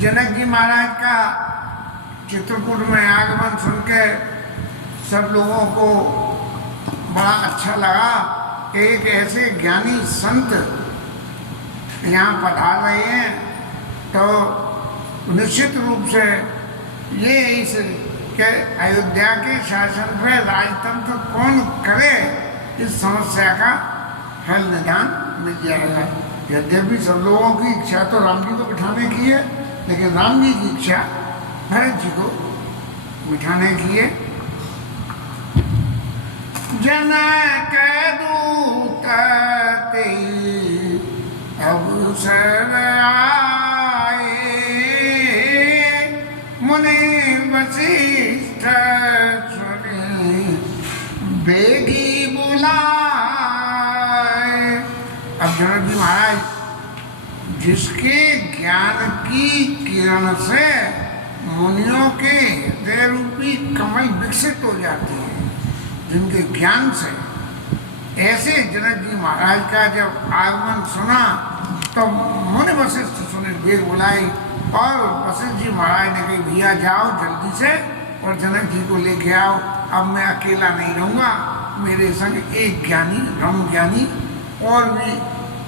जनक जी महाराज का चित्रकूट में आगमन सुन के सब लोगों को बड़ा अच्छा लगा कि एक ऐसे ज्ञानी संत यहाँ पधार रहे हैं, तो निश्चित रूप से ये इस के अयोध्या के शासन पे राजतंत्र कौन करे, इस समस्या का हल निदान मिल जाएगा। यद्यपि सब लोगों की इच्छा तो राम जी को बिठाने की है, लेकिन राम जी की इच्छा भरत जी को बिठाने की है। जनक दूत अवसर आए, मुनि वशिष्ठ सुने बेगी बुलाए। अब जनक जी महाराज जिसके ज्ञान की किरण से मुनियों के हृदय रूपी कमल विकसित हो जाती है, जिनके ज्ञान से, ऐसे जनक जी महाराज का जब आगमन सुना तो मुनि वशिष्ठ सुने बेग बुलाई, और वशिष्ठ जी महाराज ने कही भैया जाओ जल्दी से और जनक जी को लेके आओ, अब मैं अकेला नहीं रहूँगा, मेरे संग एक ज्ञानी ब्रह्म ज्ञानी और भी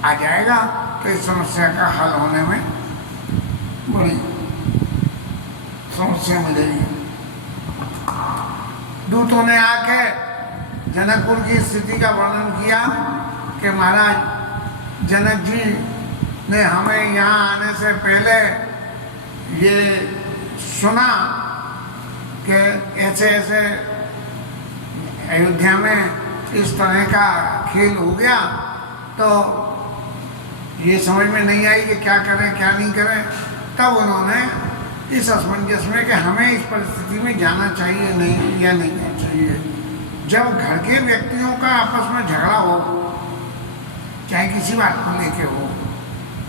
आ जाएगा, तो इस समस्या का हल होने में बड़ी समस्या मिलेगी। दूतों ने आके जनकपुर की स्थिति का वर्णन किया कि महाराज जनक जी ने हमें यहाँ आने से पहले ये सुना कि ऐसे ऐसे अयोध्या में इस तरह का खेल हो गया, तो ये समझ में नहीं आई कि क्या करें क्या नहीं करें। तब उन्होंने इस असमंजस में कि हमें इस परिस्थिति में जाना चाहिए नहीं या नहीं जाना चाहिए। जब घर के व्यक्तियों का आपस में झगड़ा हो, चाहे किसी बात को लेके हो,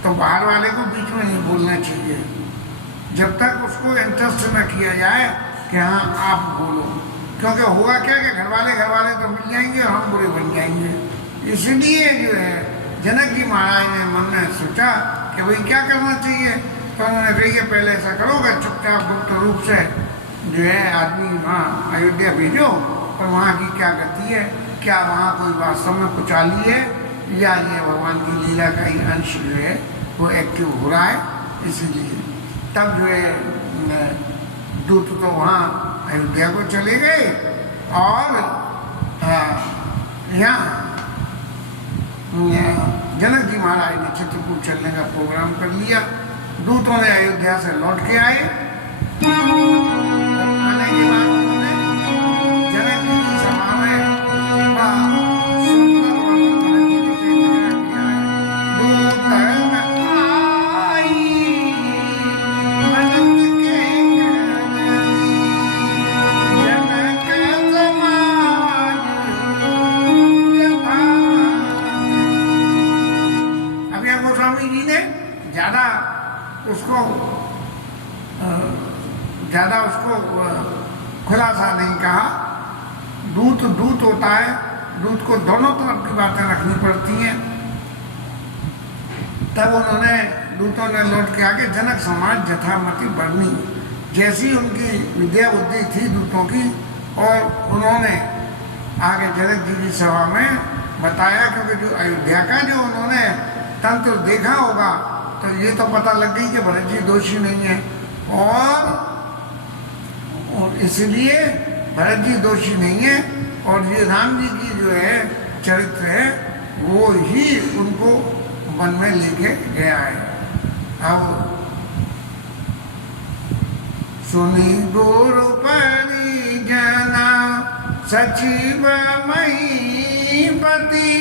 तो बाहर वाले को बीच में नहीं बोलना चाहिए, जब तक उसको इंटरेस्ट न किया जाए कि हाँ आप बोलो, क्योंकि होगा क्या कि घर वाले तो मिल जाएंगे और हम बुरे बन जाएंगे। इसलिए जो है जनक जी महाराज ने मन में सोचा कि भाई क्या करना चाहिए, तो उन्होंने कही पहले ऐसा करोगे चुपचाप गुप्त रूप से जो है आदमी वहाँ अयोध्या भेजो, और वहाँ की क्या गति है, क्या वहाँ कोई वास्तव में कुचाली है या ये भगवान की लीला का ही अंश जो है वो एक्टिव हो रहा है। इसीलिए तब जो है दूत तो वहाँ अयोध्या को चले गए, और यहाँ जनक जी महाराज ने चित्रकूट चलने का प्रोग्राम कर लिया। दूतों ने अयोध्या से लौट के आए, आने के बाद उन्होंने जनक जी की सभा में सुंदर वर्णन जी के चरित्र का किया है। दूत आई भरत के करनी, जनक समाज जथा। अब यह गोस्वामी जी ने ज़्यादा उसको खुलासा नहीं कहा। दूत होता है, दूत को दोनों तरफ की बातें रखनी पड़ती हैं। तब उन्होंने दूतों ने लौट के आके जनक समाज जथामति बरनी, जैसी उनकी विद्या बुद्धि थी दूतों की, और उन्होंने आगे जनक जी की सभा में बताया, क्योंकि जो अयोध्या का जो उन्होंने तंत्र देखा होगा तो ये तो पता लग गई कि भरत जी दोषी नहीं है, और इसलिए भरत जी दोषी नहीं है, और ये राम जी की जो है चरित्र है वो ही उनको वन में लेके गया है। अब सुनी गुरु परिजना सचिव महीपति,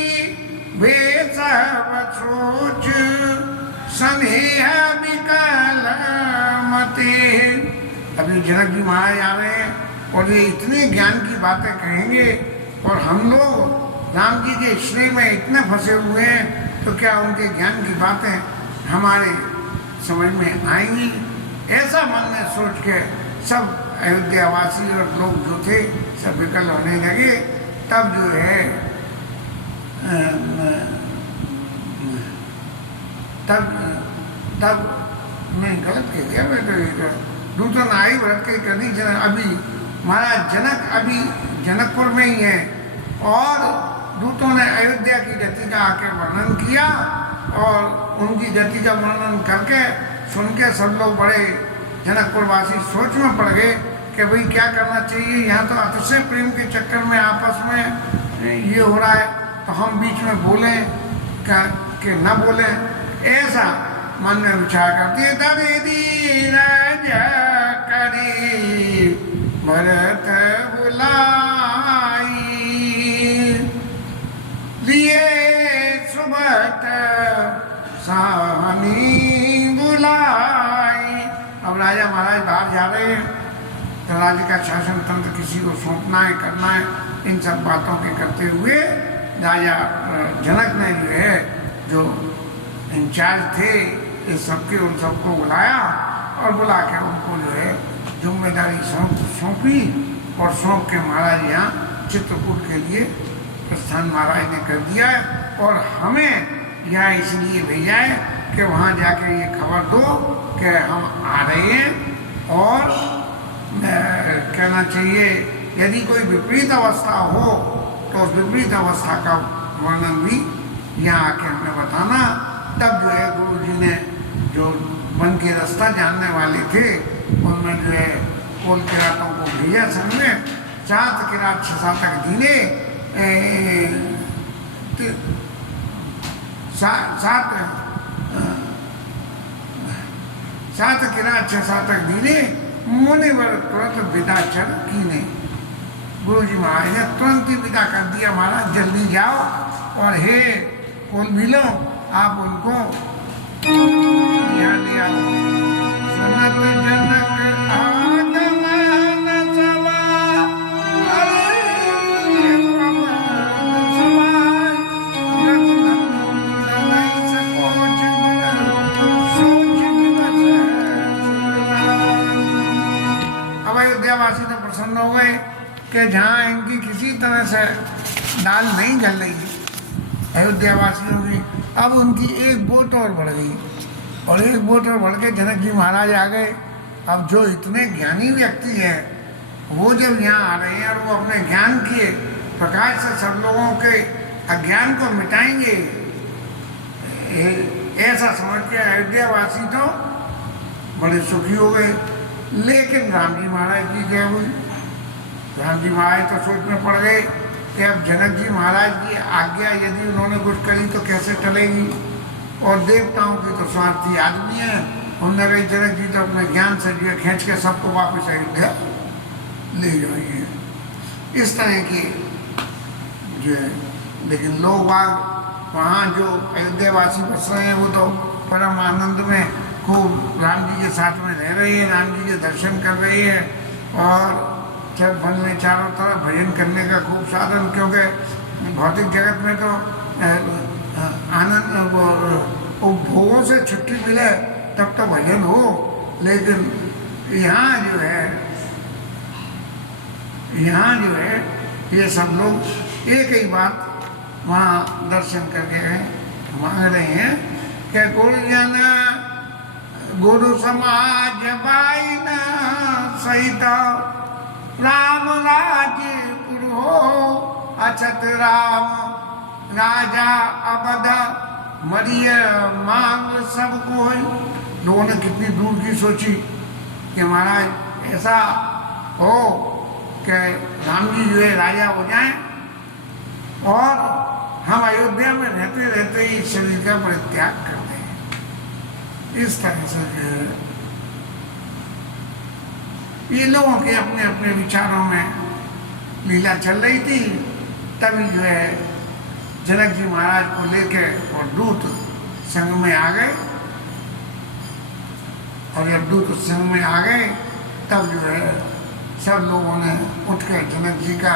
वे सब सोच स्नेह विकल मते। अभी जनक जी महाराज आ रहे हैं और ये इतने ज्ञान की बातें कहेंगे, और हम लोग राम जी के स्नेह में इतने फंसे हुए हैं, तो क्या उनके ज्ञान की बातें हमारे समझ में आएंगी? ऐसा मन में सोच के सब अयोध्यावासी और लोग जो थे सब विकल होने लगे। तब जो है तब नहीं गलत कह दिया मैं तो। दूतन आई व्रत के कदी जनक, अभी महाराज जनक अभी जनकपुर में ही है और दूतों ने अयोध्या की गति का आके वर्णन किया और उनकी गति का वर्णन करके सुन के सब लोग बड़े जनकपुर वासी सोच में पड़ गए कि भाई क्या करना चाहिए, यहाँ तो अतिशय प्रेम के चक्कर में आपस में ये हो रहा है, तो हम बीच में बोलें कि न बोलें, ऐसा मन में विचार करती है। तभी धीरज करी भरत बुलाई, लिए सुबह सानी बुलाई। अब राजा महाराज बाहर जा रहे हैं तो राज्य का शासन तंत्र किसी को सौंपना है, करना है, इन सब बातों के करते हुए राजा जनक ने जो है जो इंचार्ज थे इस सबके उन सबको बुलाया और बुला के उनको जो है जिम्मेदारी सौंपी और सौंप के महाराज यहाँ चित्रकूट के लिए प्रस्थान महाराज ने कर दिया है और हमें यहाँ इसलिए भेजा है कि वहाँ जाके ये खबर दो कि हम आ रहे हैं और कहना चाहिए यदि कोई विपरीत अवस्था हो तो उस विपरीत अवस्था का वर्णन भी यहाँ आके हमें बताना। तब जो है गुरु जी ने जो वन के रास्ता जानने वाले थे उनमें जो है कोल किरातों को भेजा संग में 7 किरात 6 दिने 7 किरात 6 दिने मुनिवर तुरंत विदा चल की नहीं। गुरु जी महाराज ने तुरंत ही विदा कर दिया, महाराज जल्दी जाओ और हे कौन मिलो आप उनको यहाँ ले आओ। सुनत जनक आगमन सवा, अरे पवन समाय, रघुनंदन सकोच गुण, सोच विवश सुनाय। अब अयोध्यावासी तो प्रसन्न हो गए कि जहाँ इनकी किसी तरह से दाल नहीं गल रही है अयोध्यावासियों की, अब उनकी एक वोट और बढ़ गई और एक वोट और बढ़ के जनक जी महाराज आ गए। अब जो इतने ज्ञानी व्यक्ति हैं वो जब यहाँ आ रहे हैं और वो अपने ज्ञान के प्रकाश से सब लोगों के अज्ञान को मिटाएंगे, ऐसा समझ के अयोध्यावासी तो बड़े सुखी हो गए। लेकिन राम जी महाराज की क्या हुई? राम जी महाराज तो सोच में पड़ गए कि अब जनक जी महाराज की आज्ञा यदि उन्होंने कुछ करी तो कैसे टलेगी, और देवताओं की तो स्वार्थी आदमी है, उन्होंने कही जनक जी तो अपने ज्ञान से जो खींच के सबको वापस अयोध्या ले जाएंगे। इस तरह की जो है, लेकिन लोग वहाँ जो अयोध्यावासी बस रहे हैं वो तो परम आनंद में खूब राम जी के साथ में रह रही है, राम जी के दर्शन कर रही है और जब वन में चारों तरफ भजन करने का खूब साधन, क्योंकि भौतिक जगत में तो आनंद भोगों से छुट्टी मिले तब तो भजन हो, लेकिन यहाँ जो है ये सब लोग एक ही बात वहाँ दर्शन करके मांग रहे हैं कि गुरुजन गुरु समाज बाइन सहित राम राजपुर हो, अछत राम राजा अबध मरिय मांग सब कोई। लोगों ने कितनी दूर की सोची कि महाराज ऐसा हो कि राम जी जो है राजा हो जाएं और हम अयोध्या में रहते रहते ही शरीर का परित्याग कर दें। इस तरह से ये लोगों के अपने अपने विचारों में लीला चल रही थी। तभी जो है जनक जी महाराज को लेकर और दूत संग में आ गए, और जब दूत संग में आ गए तब जो है सब लोगों ने उठकर जनक जी का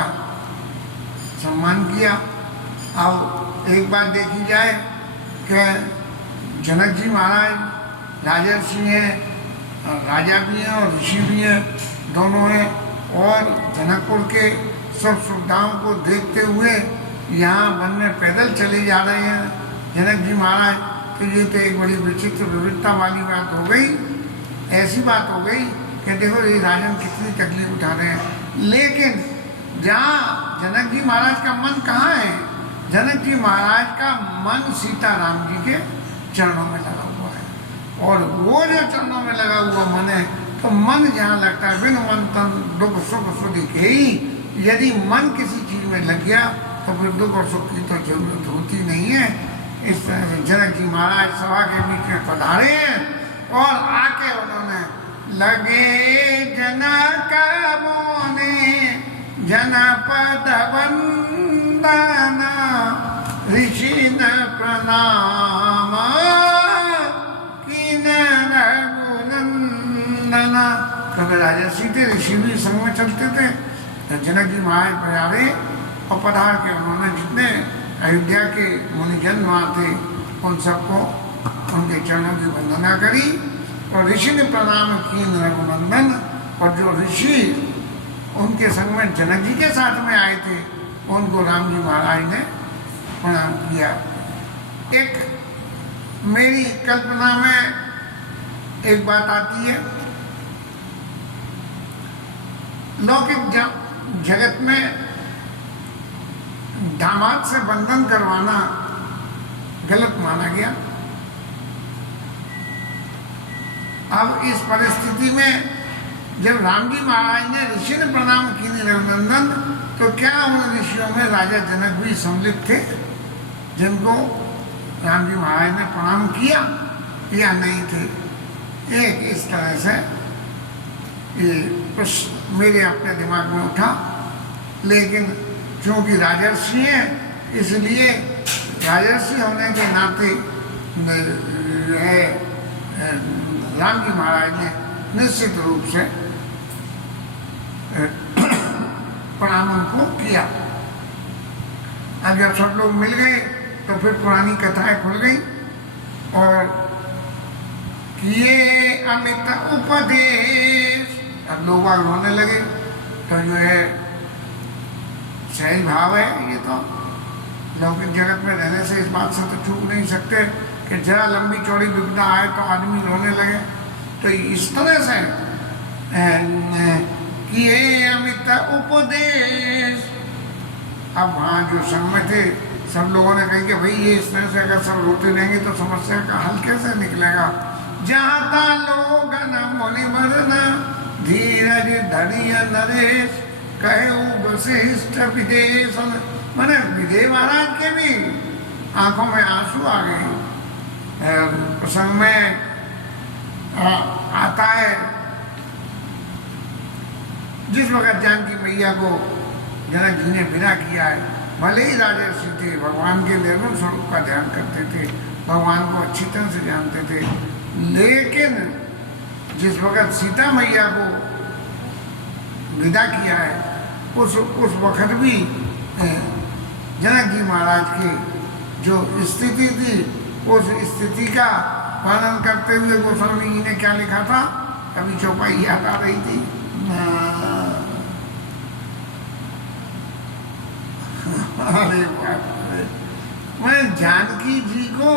सम्मान किया। अब एक बात देखी जाए कि जनक जी महाराज राजर्षि हैं, राजा भी हैं और ऋषि भी हैं, दोनों हैं, और जनकपुर के सब सुविधाओं को देखते हुए यहाँ वन में पैदल चले जा रहे हैं। जनक जी महाराज तो ये तो एक बड़ी विचित्र विविधता वाली बात हो गई। ऐसी बात हो गई कि देखो ये राजन कितनी तकलीफ उठा रहे हैं। लेकिन जहाँ जनक जी महाराज का मन कहाँ है? जनक जी महाराज का मन सीताराम जी के चरणों में लगा हुआ है। और वो जो चरणों में लगा हुआ मन है, तो मन जहाँ लगता है, बिन मन तन दुख सुख सुधि के ही, यदि मन किसी चीज में लग गया तो फिर दुख और सुख की तो जरूरत होती नहीं है। इस तरह से जनक जी महाराज सभा के बीच में पधारे और आके उन्होंने लगे जनक मोने जनपद वंदना ऋषि न प्रणाम कीन रघुनंदना। क्योंकि राजा सीते ऋषि भी संग में चलते थे। तो जनक जी महाराज पधारे और पधार के उन्होंने जितने अयोध्या के मुनिजन वहाँ थे उन सबको उनके चरणों की वंदना करी और ऋषि ने प्रणाम कीन रघुनंदन। और जो ऋषि उनके संग में जनक जी के साथ में आए थे उनको राम जी महाराज ने प्रणाम किया। एक मेरी कल्पना में एक बात आती है, लौकिक जगत में दामाद से बंधन करवाना गलत माना गया। अब इस परिस्थिति में जब राम जी महाराज ने ऋषि ने प्रणाम की रघुनंदन, तो क्या उन ऋषियों में राजा जनक भी सम्मिलित थे जिनको राम जी महाराज ने प्रणाम किया या नहीं थे? एक इस तरह से ये प्रश्न मेरे अपने दिमाग में उठा। लेकिन क्योंकि राजर्षि हैं, इसलिए राजर्षि होने के नाते राम जी महाराज ने निश्चित रूप से प्रणाम उनको किया। अब जब सब लोग मिल गए तो फिर पुरानी कथाएं खुल गई और किए अमित उपदेश। अब लोग बाग रोने लगे। तो जो है सही भाव है, ये तो लौकिक जगत में रहने से इस बात से तो चूक नहीं सकते कि जरा लंबी चौड़ी विपदा आए तो आदमी रोने लगे। तो इस तरह से किए अमित उपदेश। अब वहाँ जो संग में थे सब लोगों ने कहा कि भाई ये इस तरह से अगर सब रोते रहेंगे तो समस्या का हल कैसे निकलेगा? जहाँ ता लोग न मुनि वरना धीरज धरिय नरेश कहे वशिष्ठ विदेश। मैंने विदेह महाराज के भी आंखों में आंसू आ गए। प्रसंग में आता है जिस वक्त जानकी मैया को जनक जी ने विदा किया है, भले ही राजर्षि थे, भगवान के निर्गुण स्वरूप का ध्यान करते थे, भगवान को अच्छी तरह से जानते थे, लेकिन जिस वक्त सीता मैया को विदा किया है उस वक्त भी जनक जी महाराज की जो स्थिति थी उस स्थिति का वर्णन करते हुए गोस्वामी जी ने क्या लिखा था? कभी चौपाई याद आ रही थी। अरे मैं जानकी जी को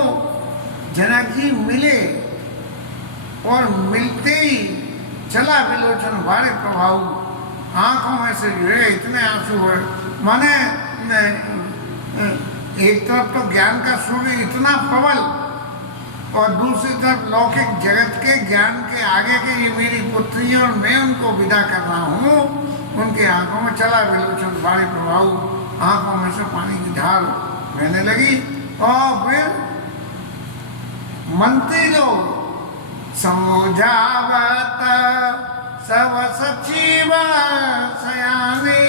जनक जी मिले और मिलते ही चला विलोचन बारे प्रभाव, आंखों में से जो है इतने आंसू हुए। माने एक तरफ तो ज्ञान का सूर्य इतना प्रबल और दूसरी तरफ लौकिक जगत के ज्ञान के आगे के ये मेरी पुत्री और मैं उनको विदा कर रहा हूँ। उनके आंखों में चला विलोचन बारे प्रभाव, आंखों में से पानी की धार बहने लगी। और फिर मंत्री लोग समझावत सब सचिव सयाने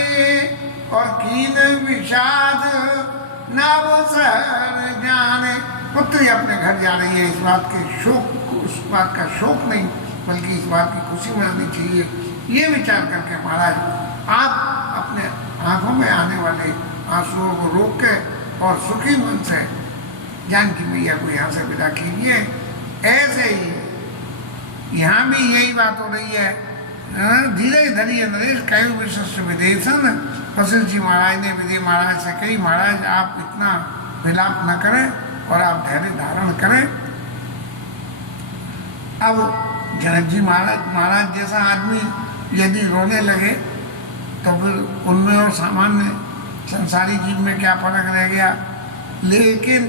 और कीन विषाद नव सर जाने। पुत्री अपने घर जा रही है, इस बात के शोक, उस बात का शोक नहीं बल्कि इस बात की खुशी मनानी चाहिए। ये विचार करके महाराज आप अपने आंखों में आने वाले आंसुओं को रोक के और सुखी मन से जानकी मैया को यहाँ से विदा कीजिए। ऐसे ही यहाँ भी यही बात हो रही है। धीरे धीरे नरेश कई विशिष्ट विदेशन। वशिष्ठ जी महाराज ने विदेह महाराज से कही, महाराज आप इतना विलाप न करें और आप धैर्य धारण करें। अब जनक जी महाराज जैसा आदमी यदि रोने लगे तो फिर उनमें और सामान्य संसारी जीव में क्या फर्क रह गया। लेकिन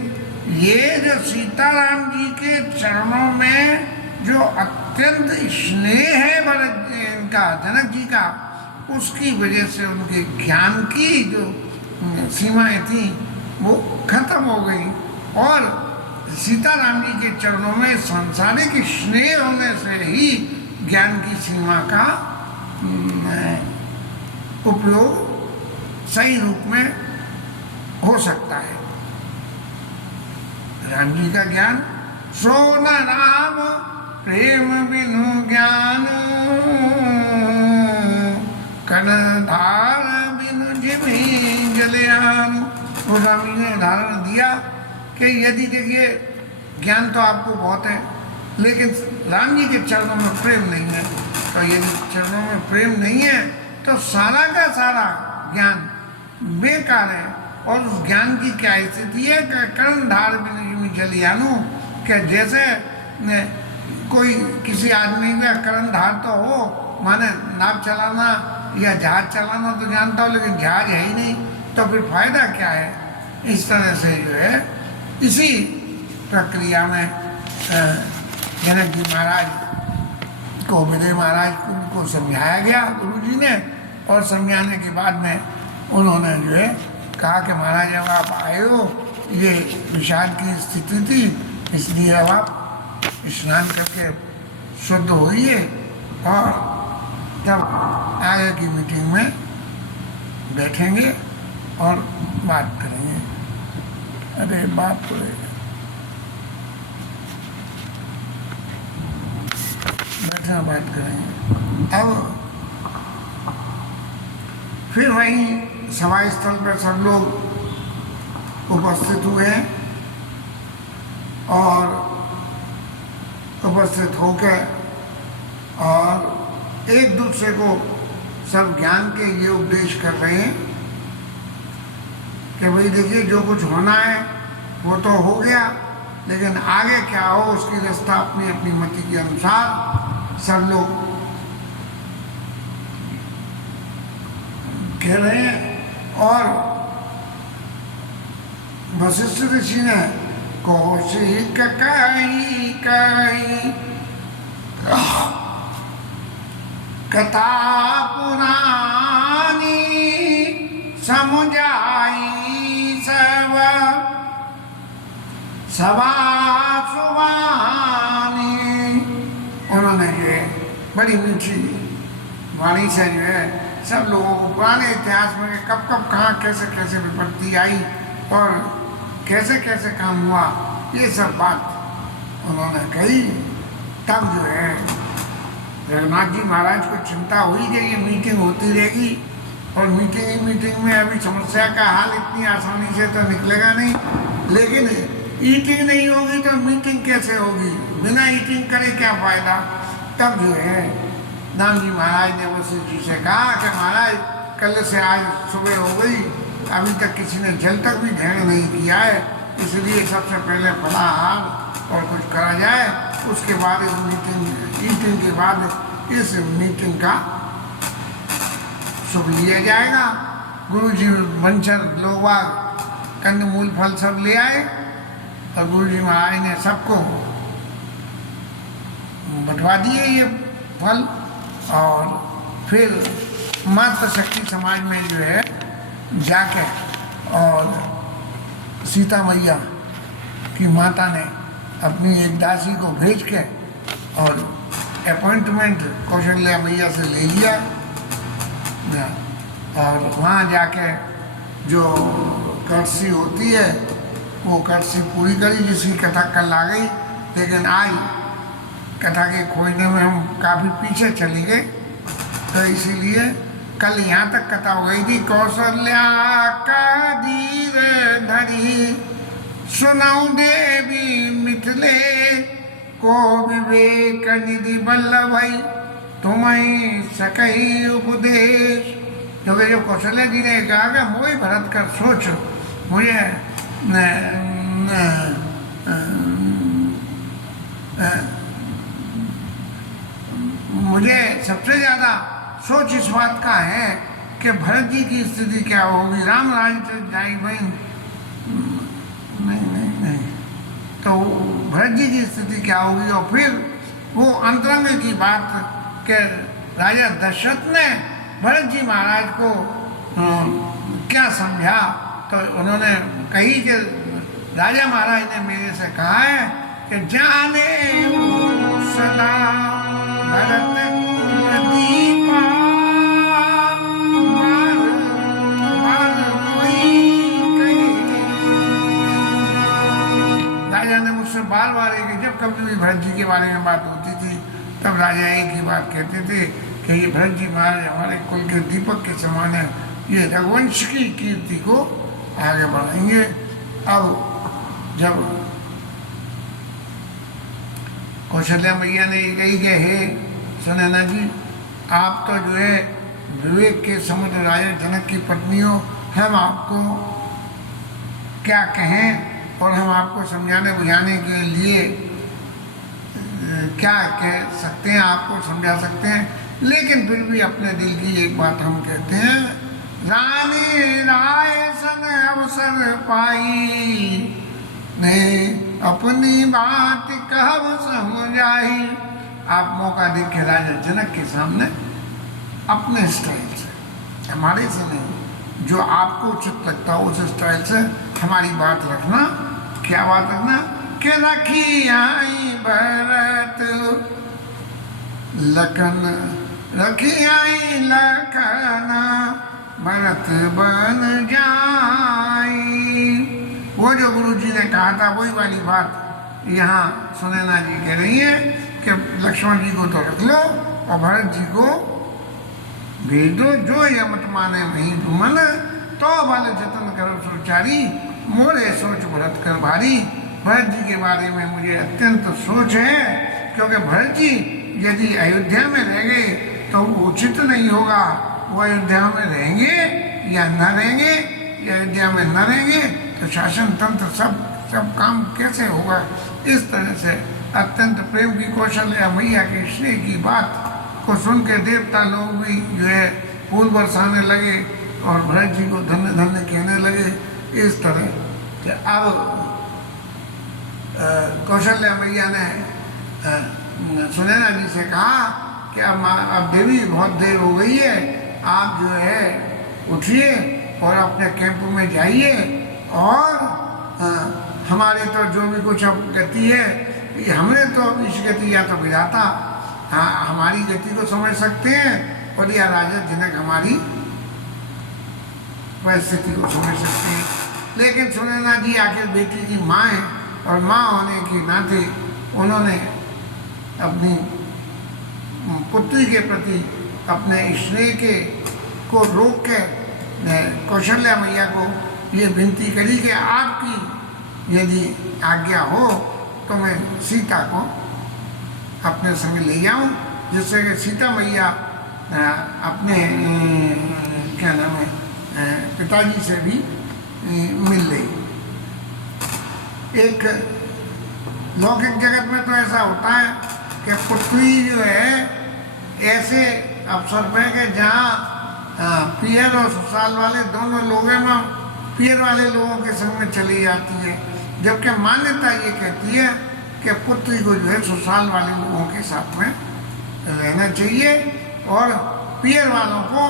ये जो सीताराम जी के चरणों में जो अत्यंत स्नेह है भरत इनका जनक जी का, उसकी वजह से उनके ज्ञान की जो सीमाएं थी वो खत्म हो गई और सीताराम जी के चरणों में सांसारिक स्नेह होने से ही ज्ञान की सीमा का उपयोग सही रूप में हो सकता है। राम जी का ज्ञान सो न राम प्रेम बिनु ज्ञान, कर्णधार बिनु जिमी जलयान। वो राम जी ने उदाहरण दिया कि यदि देखिए ज्ञान तो आपको बहुत है, लेकिन राम जी के चरणों में प्रेम नहीं है, तो यदि चरणों में प्रेम नहीं है तो सारा का सारा ज्ञान बेकार है। और उस ज्ञान की क्या स्थिति है कि कर्णधार बिनु जलियानु, कि जैसे कोई किसी आदमी में कर्णधार तो हो, माने नाव चलाना या जहाज चलाना तो जानता हो, लेकिन जहाज है ही नहीं, तो फिर फायदा क्या है। इस तरह से जो है इसी प्रक्रिया में जनक जी महाराज को विदय महाराज को समझाया गया गुरु जी ने, और समझाने के बाद में उन्होंने जो है कहा कि महाराज जब आप आए हो, ये विषाद की स्थिति थी, इसलिए अब आप स्नान करके शुद्ध होइए और तब आगे की मीटिंग में बैठेंगे और बात करेंगे। अरे बाप रे, बैठा बात करेंगे। अब फिर वहीं सभा स्थल पर सब लोग उपस्थित हुए और उपस्थित होकर और एक दूसरे को सब ज्ञान के ये उपदेश कर रहे हैं कि भाई देखिए जो कुछ होना है वो तो हो गया, लेकिन आगे क्या हो उसकी रास्ता अपनी अपनी मति के अनुसार सब लोग कह रहे हैं। और वशिष्ठ ऋषि ने कौशिक कई कई कथा पुरानी समझाई सब सभा सुवानी। उन्होंने जो है बड़ी मीठी वाणी से जो है सब लोगों को पुराने इतिहास में कब कब कहाँ कैसे कैसे विपत्ति आई और कैसे कैसे काम हुआ, ये सब बात उन्होंने कही। तब जो है रघुनाथ जी महाराज को चिंता हुई कि ये मीटिंग होती रहेगी और मीटिंग में अभी समस्या का हल इतनी आसानी से तो निकलेगा नहीं, लेकिन ईटिंग नहीं होगी तो मीटिंग कैसे होगी, बिना ईटिंग करे क्या फायदा। तब जो है दाम जी महाराज ने वशिष्ठ जी से कहा कि महाराज कल से आज सुबह हो गई, अभी तक किसी ने जल तक भी ग्रहण नहीं किया है, इसलिए सबसे पहले फलाहार और कुछ करा जाए, उसके बाद इस मीटिंग के बाद इस मीटिंग का शुभ लिया जाएगा। गुरु जी वंचर लोग कंदमूल फल सब ले आए और गुरु जी महाराज ने सबको बंटवा दिए ये फल। और फिर मातृ शक्ति समाज में जो है जाके और सीता मैया की माता ने अपनी एक दासी को भेज के और अपॉइंटमेंट कौशल्या मैया से ले लिया और वहाँ जाके जो कर्सी होती है वो कर्सी पूरी करी, जिसकी कथा कल आ गई, लेकिन आज कथा के खोजने में हम काफ़ी पीछे चले गए, तो इसीलिए कल यहाँ तक कथा हो गई थी। कौशल्या का धीर धरी सुनाऊ देवी मिथिले को विवेक निधि बल्लभ तुम्हें सकई उपदेश। क्योंकि जब कौशल्या जी ने कहा कि मोई भरत कर सोच, मुझे मुझे सबसे ज़्यादा सोच इस बात का है कि भरत जी की स्थिति क्या होगी। राम राज्य जाई बहन नहीं, तो भरत जी की स्थिति क्या होगी। और फिर वो अंतरंग की बात के राजा दशरथ ने भरत जी महाराज को क्या समझा, तो उन्होंने कही कि राजा महाराज ने मेरे से कहा है कि जाने सदा भरत कुल दीपा राजा ने मुझसे बार बार कि जब कभी भी भरत जी के बारे में बात होती थी तब राजा एक ही बात कहते थे कि ये भरत जी महाराज हमारे कुल के दीपक के समान है, ये रघुवंश की कीर्ति को आगे बढ़ाएंगे। अब जब कौशल्या मैया ने ये कही कि हे सुनैना जी, आप तो जो है विवेक के समुद्र राजा जनक की पत्नी हो, हम आपको क्या कहें और हम आपको समझाने बुझाने के लिए क्या कह सकते हैं, आपको समझा सकते हैं। लेकिन फिर भी अपने दिल की एक बात हम कहते हैं, रानी राय सन अवसर पाई नहीं अपनी बात कहब समझाई। आप मौका देखे राजा जनक के सामने अपने स्टाइल से, हमारे से नहीं, जो आपको उचित लगता हो उस स्टाइल से हमारी बात रखना। क्या बात रखना कि रखी आई भरत लखन, रखी आई लखन भरत बन जाई। वो जो गुरु जी ने कहा था वही वाली बात यहाँ सुनैना जी कह रही है कि लक्ष्मण जी को तो रख लो और भरत जी को भेज दो। जो यमत माने नहीं तुमन, तो बल जतन करो सुचारी, मोरे सोच भरत कर भारी। भरत जी के बारे में मुझे अत्यंत सोच है, क्योंकि भरत जी यदि अयोध्या में रह गए तो उचित नहीं होगा। वो अयोध्या में रहेंगे या न रहेंगे, अयोध्या में न रहेंगे तो शासन तंत्र सब काम कैसे होगा। इस तरह से अत्यंत प्रेम की कौशल्या मैया के स्नेह की बात को सुन के देवता लोग भी जो है फूल बरसाने लगे और भरत जी को धन्य धन्य कहने लगे। इस तरह कि अब कौशल्या मैया ने सुनैना जी से कहा कि अब देवी बहुत देर हो गई है, आप जो है उठिए और अपने कैंप में जाइए और हमारे तो जो भी कुछ अब गति है, हमने तो अब इस गति या तो विधाता हमारी गति को समझ सकते हैं और या राजा जनक हमारी परिस्थिति को समझ सकते हैं। लेकिन सुनैना जी आखिर बेटी की माँ है और माँ होने के नाते उन्होंने अपनी पुत्री के प्रति अपने स्नेह के को रोक के कौशल्या मैया को ये विनती करी कि आपकी यदि आज्ञा हो तो मैं सीता को अपने संग ले जाऊं, जिससे कि सीता मैया अपने क्या नाम है पिताजी से भी मिल गई। एक लौकिक जगत में तो ऐसा होता है कि पुत्री जो है ऐसे अवसर पे कि जहाँ पियर और ससुराल वाले दोनों लोगों में पियर वाले लोगों के संग में चली जाती है, जबकि मान्यता ये कहती है कि पुत्री को जो है ससुराल वाले लोगों के साथ में रहना चाहिए और पियर वालों को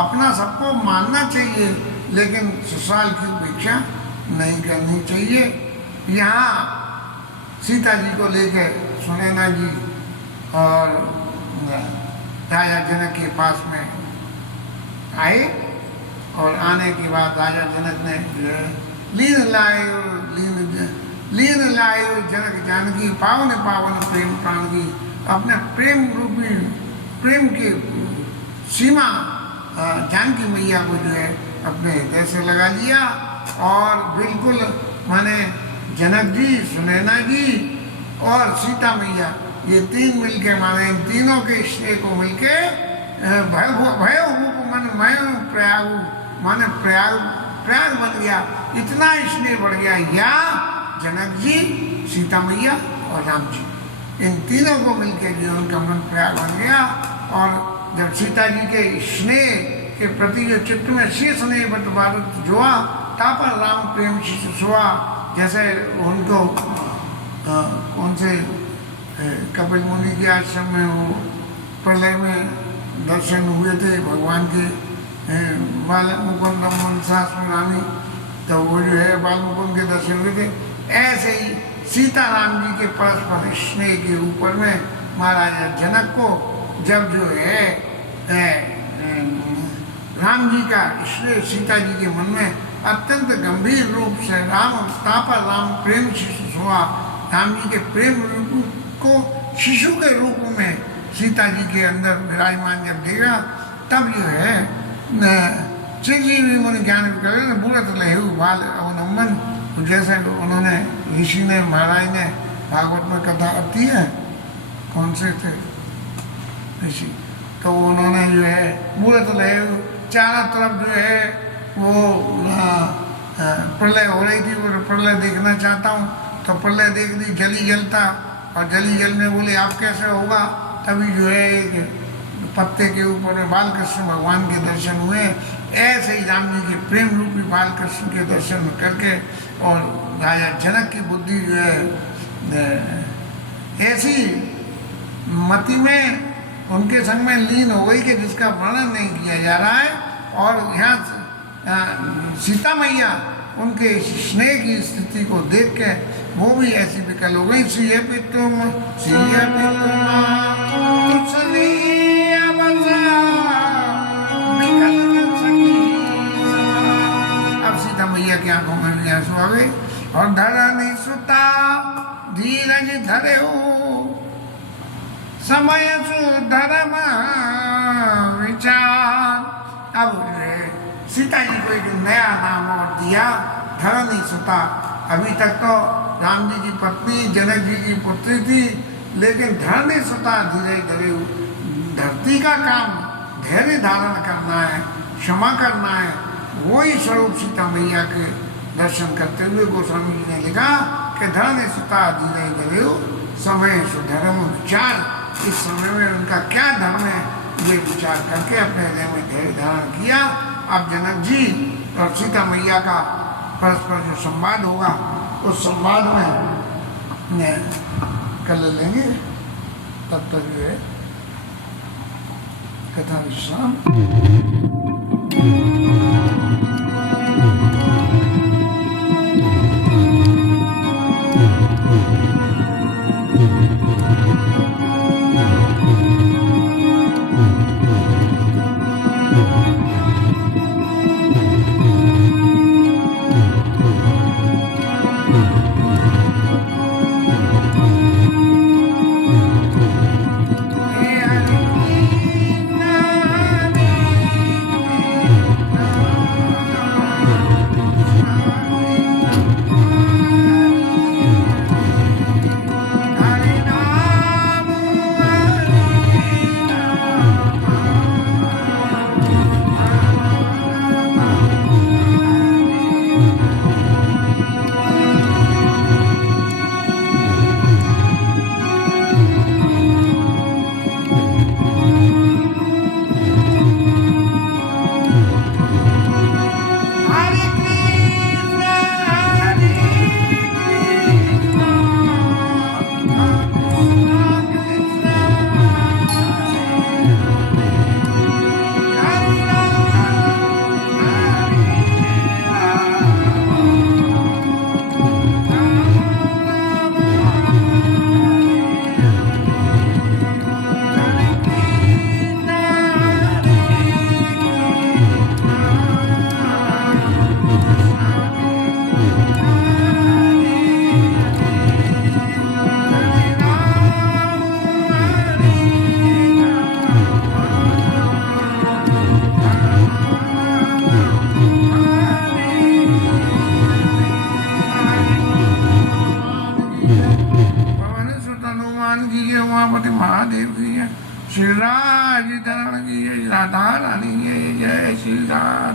अपना सबको मानना चाहिए, लेकिन ससुराल की उपेक्षा नहीं करनी चाहिए। यहाँ सीता जी को लेकर सुनैना जी और राजा जनक के पास में आए और आने के बाद राजा जनक ने लीन लायो जनक जानकी पावन पावन प्रेम प्राण की, अपने प्रेम रूपी प्रेम की सीमा जानकी मैया को जो है अपने हृदय से लगा लिया और बिल्कुल माने जनक जी, सुनैना जी और सीता मैया ये तीन मिलके माने इन तीनों के स्नेह को मिलके भय रूप मन मय प्रयाग माने प्रयाग बन गया। इतना स्नेह बढ़ गया या जनक जी, सीता मैया और राम जी इन तीनों को मिलकर जो उनका मन प्रयाग बन गया। और जब सीता जी के स्नेह के प्रति जो चित्त में से स्नेह बट भारत जोआ तापर राम प्रेम शिशुआ, जैसे उनको कौन से कपिल मुनि के आश्रम में वो प्रलय में दर्शन हुए थे भगवान के, बाल मुकुंदम मनसा स्मरामी, तो वो जो है बाल मुकुंद के दर्शन हुए थे। ऐसे ही सीताराम जी के परस्पर स्नेह के ऊपर में महाराजा जनक को जब जो है राम जी का स्नेह सीता जी के मन में अत्यंत गंभीर रूप से राम तापर राम प्रेम शिशु हुआ, राम जी के प्रेम रूप को शिशु के रूप में सीता जी के अंदर विराजमान जब देगा, तब जो है चिरजीवी मुनि ज्ञान करे बूढ़त लहू बाल अवलंबन, जैसे उन्होंने ऋषि ने महाराज ने भागवत में कथा आती है, कौन से थे ऋषि, तो उन्होंने जो है बूढ़त लहू चारों तरफ जो है वो प्रलय हो रही थी, वो प्रलय देखना चाहता हूँ, तो प्रलय देख दी जली जलता, और जली जल में बोले आप कैसे होगा, तभी जो है एक पत्ते के ऊपर में बालकृष्ण भगवान के दर्शन हुए। ऐसे ही राम जी के प्रेम रूपी बालकृष्ण के दर्शन करके और राजा जनक की बुद्धि जो है ऐसी मति में उनके संग में लीन हो गई कि जिसका वर्णन नहीं किया जा रहा है। और यहाँ सीता मैया उनके स्नेह की स्थिति को देख के वो भी ऐसी विकल हो गई। सिया पे तुम अब सीता मैया की आंखों में भी आंसू आ गए। और धरनी सुता धीरज धरे हो समय सुधर्म विचार। अब सीता जी को एक नया नाम और दिया, धरनी सुता। अभी तक तो राम जी की पत्नी जनक जी की पुत्री थी, लेकिन धरनी सुता धीरे धीरे धरती का काम धैर्य धारण करना है, क्षमा करना है, वही स्वरूप सीता मैया के दर्शन करते हुए गोस्वामी जी ने लिखा कि धरनी सुता धीरे धीरे समय सुधर्म विचार। इस समय में उनका क्या धर्म है ये विचार करके अपने हृदय में धैर्य धारण किया। अब जनक जी और सीता मैया का परस्पर जो संवाद होगा उस संवाद में कर लेंगे। तब तक जो है कथा विश्राम। महादेव की जय, श्री राज धरण की जय, राधा रानी की जय, श्री राम।